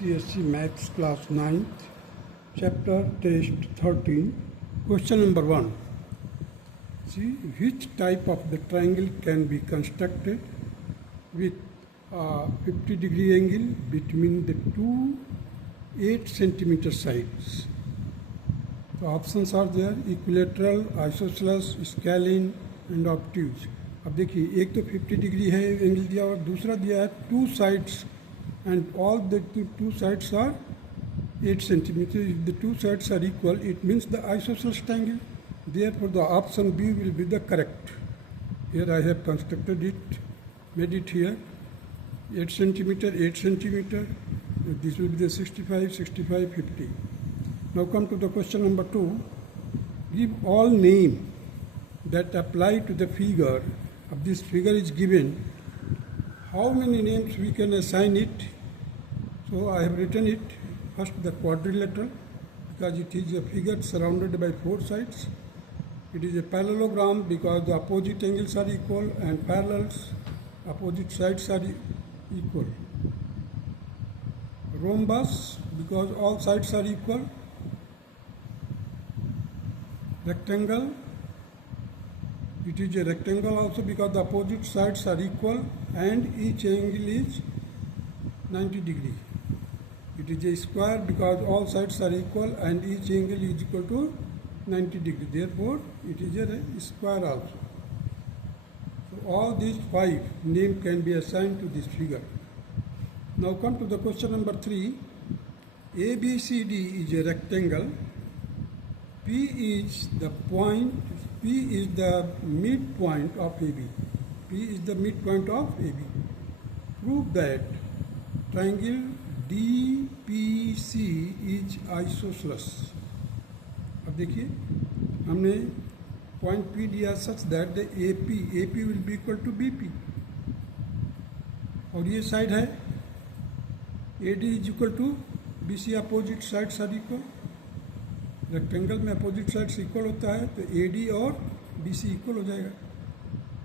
CSC Maths Class 9th, Chapter Test 13, Question number 1. See, which type of the triangle can be constructed with a 50-degree angle between the two 8 centimeter sides? The options are there: equilateral, isosceles, scalene and obtuse. अब देखिए, एक तो 50 degree है angle दिया और दूसरा दिया है two sides and all the two sides are 8 centimeters. If the two sides are equal, it means the isosceles triangle. Therefore, the option B will be the correct. Here I have constructed it, made it here 8 centimeter, 8 centimeter. This will be the 65, 65, 50. Now come to the question number 2. Give all names that apply to the figure. Of this figure is given. How many names we can assign it? So I have written it. First, the quadrilateral, because it is a figure surrounded by 4 sides. It is a parallelogram because the opposite angles are equal and parallels, opposite sides are equal. Rhombus, because all sides are equal. Rectangle, it is a rectangle also because the opposite sides are equal and each angle is 90 degree. It is a square because all sides are equal and each angle is equal to 90 degree. Therefore, it is a square also. So all these 5 names can be assigned to this figure. Now come to the question number 3. ABCD is a rectangle. P is the midpoint of AB. P is the midpoint of AB. Prove that triangle DPC is isosceles. अब देखिए, हमने point P दिया such that the AP will be equal to BP. और ये side है AD is equal to BC. Opposite sides are equal. Rectangle में opposite sides equal होता है तो AD और BC इक्वल हो जाएगा.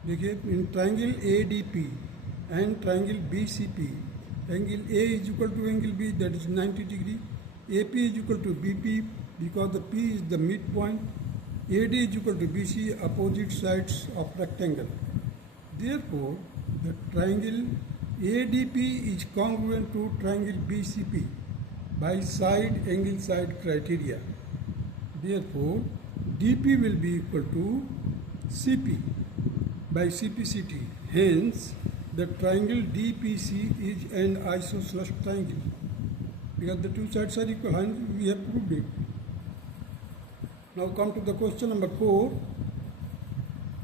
देखिए, in triangle ADP and triangle BCP, angle A is equal to angle B, that is 90 degree. AP is equal to BP because the P is the midpoint. AD is equal to BC, opposite sides of rectangle. Therefore, the triangle ADP is congruent to triangle BCP by side angle side criteria. Therefore, DP will be equal to CP by CPCT. Hence, the triangle DPC is an isosceles triangle because the two sides are equal and we have proved it. Now come to the question number 4.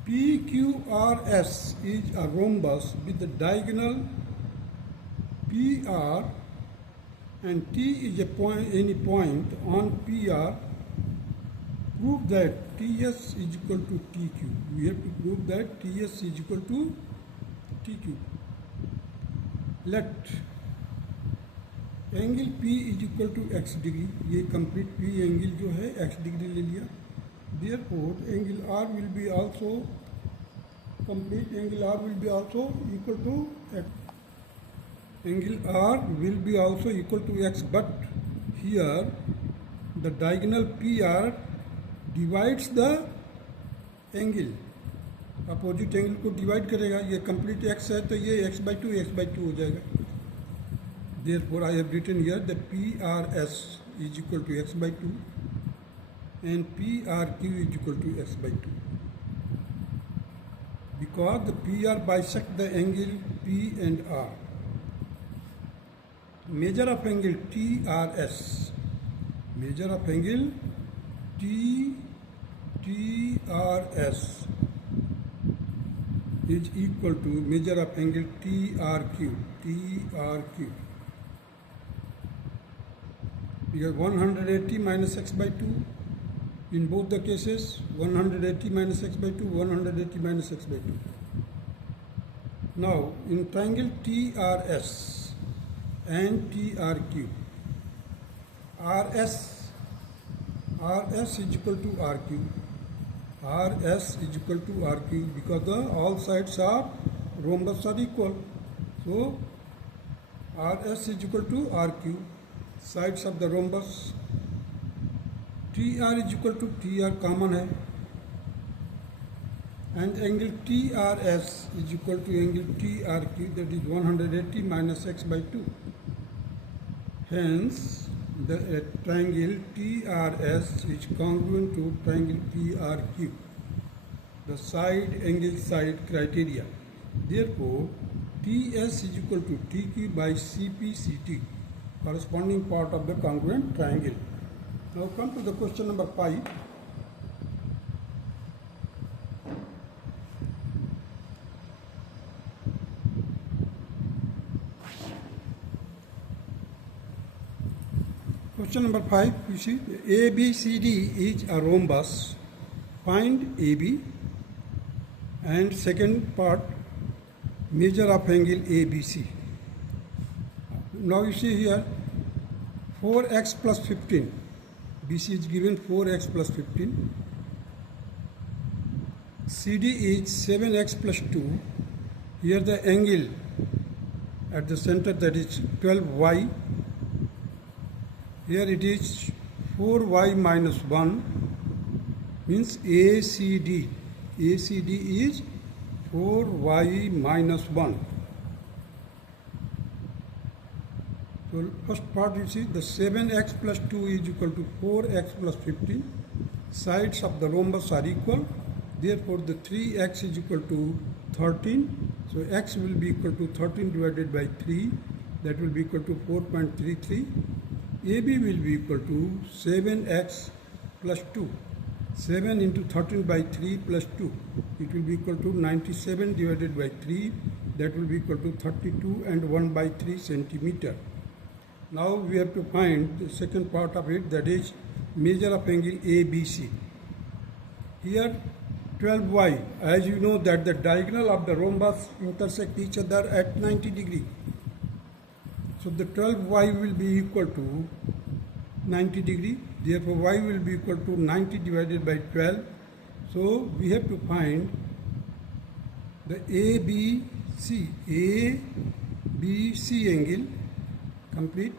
PQRS is a rhombus with the diagonal PR and T is a point, any point on PR. Prove that TS is equal to TQ. We have to prove that TS is equal to TQ. Let angle P is equal to x degree. ये complete P angle जो है x degree ले लिया. Therefore, angle R will be also complete. Angle R will be also equal to x. Angle R will be also equal to x. But here the diagonal PR divides the angle. Opposite angle को divide करेगा. ये complete x है तो ये x/2 x/2 हो जाएगा. Therefore, I have written here that PRS is equal to x/2 and PRQ is equal to x/2 because the PR bisect the angle P and R. Measure of angle TRS. Measure of angle TRS is equal to measure of angle TRQ. Because 180 minus x/2 in both the cases, 180 minus x/2, 180 minus x/2. Now in triangle TRS and TRQ, RS is equal to RQ. RS is equal to RQ because all sides are rhombus are equal. So RS is equal to RQ. sides of the rhombus. TR is equal to TR common है, and angle TRS is equal to angle TRQ, that is 180 minus x by 2. Hence, the triangle TRS is congruent to triangle PRQ, the side angle side criteria. Therefore, TS is equal to TQ by CPCT, corresponding part of the congruent triangle. Now come to the question number 5. Question number 5, you see, ABCD is a rhombus. Find AB, and second part, measure of angle ABC. Now you see here, 4x plus 15. BC is given 4x plus 15. CD is 7x plus 2. Here the angle at the center, that is 12y. Here it is 4y minus 1, means ACD. ACD is 4y minus 1. So first part, you see, the 7x plus 2 is equal to 4x plus 15. Sides of the rhombus are equal. Therefore, the 3x is equal to 13. So x will be equal to 13 divided by 3. That will be equal to 4.33. AB will be equal to 7x plus 2. 7 into 13 by 3 plus 2. It will be equal to 97 divided by 3. That will be equal to 32 and 1 by 3 centimeter. Now we have to find the second part of it, that is measure of angle ABC. Here 12y, as you know that the diagonal of the rhombus intersect each other at 90 degree. So the 12y will be equal to 90 degree. Therefore y will be equal to 90 divided by 12. So we have to find the ABC angle complete.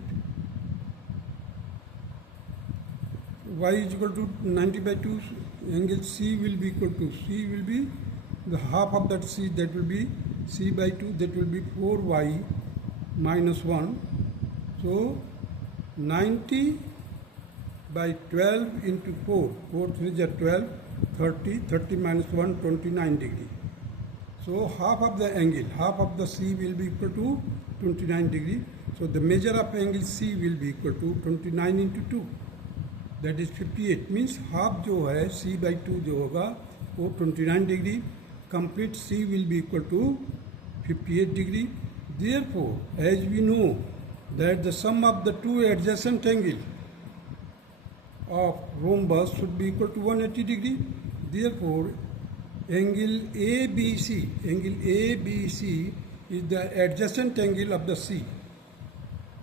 Y is equal to 90 by 2. Angle C will be equal to, C will be the half of that C, that will be C by 2, that will be 4y minus 1. So 90 by 12 into 4, 4 3 is 12, 30, 30 minus 1, 29 degree. So half of the angle, half of the C will be equal to 29 degree. So the measure of angle C will be equal to 29 into 2. That is 58. Means half जो है C by 2 जो होगा वो 29 degree. Complete C will be equal to 58 degree. Therefore, as we know that the sum of the two adjacent angles of rhombus should be equal to 180 degree. Therefore, angle ABC is the adjacent angle of the C.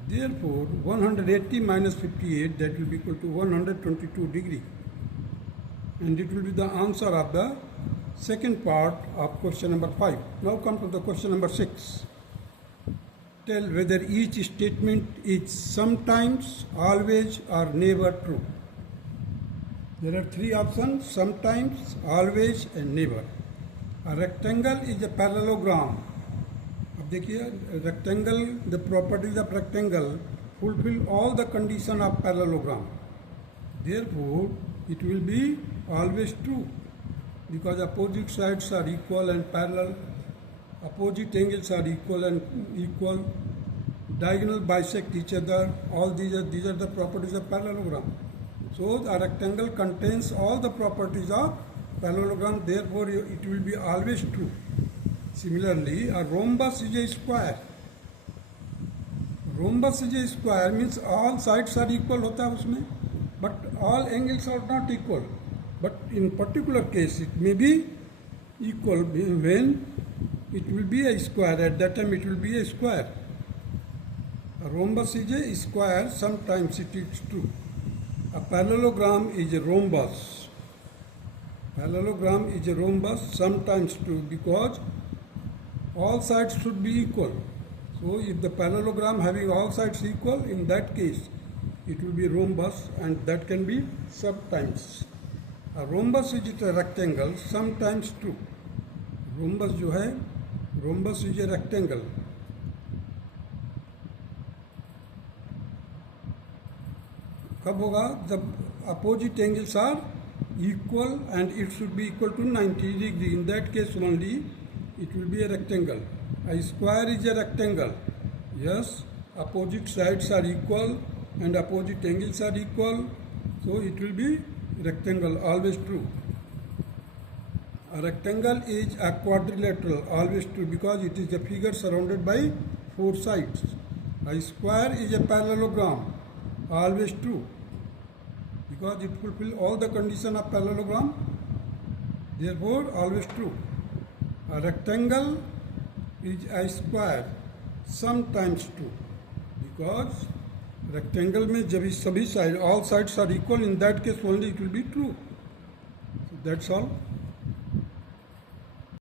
Therefore, 180 minus 58, that will be equal to 122 degree. And it will be the answer of the second part of question number 5. Now come to the question number 6. Tell whether each statement is sometimes, always or never true. There are three options: sometimes, always and never. A rectangle is a parallelogram. अब देखिए, rectangle, the properties of rectangle fulfill all the condition of parallelogram. Therefore, it will be always true because opposite sides are equal and parallel. Opposite angles are equal and equal. Diagonal bisect each other. All these are the properties of parallelogram. So a rectangle contains all the properties of parallelogram. Therefore, it will be always true. Similarly, a rhombus is a square. Rhombus is a square means all sides are equal होता है उसमें, but all angles are not equal. But in particular case, it may be equal when it will be a square. At that time, it will be a square. A rhombus is a square. Sometimes it is true. A parallelogram is a rhombus. Parallelogram is a rhombus, sometimes true, because all sides should be equal. So if the parallelogram having all sides equal, in that case it will be rhombus, and that can be sometimes. A rhombus is a rectangle, sometimes true. Rhombus जो है, rhombus is a rectangle. कब होगा? जब opposite angles are equal and it should be equal to 90 degree. In that case only it will be a rectangle. A square is a rectangle. Yes, opposite sides are equal and opposite angles are equal, so it will be rectangle, always true. A rectangle is a quadrilateral, always true, because it is a figure surrounded by 4 sides. A square is a parallelogram, always true, because it fulfills all the conditions of parallelogram, therefore always true. A rectangle is a square, sometimes true, because rectangle में जब सभी side all sides are equal, in that case only it will be true. So that's all.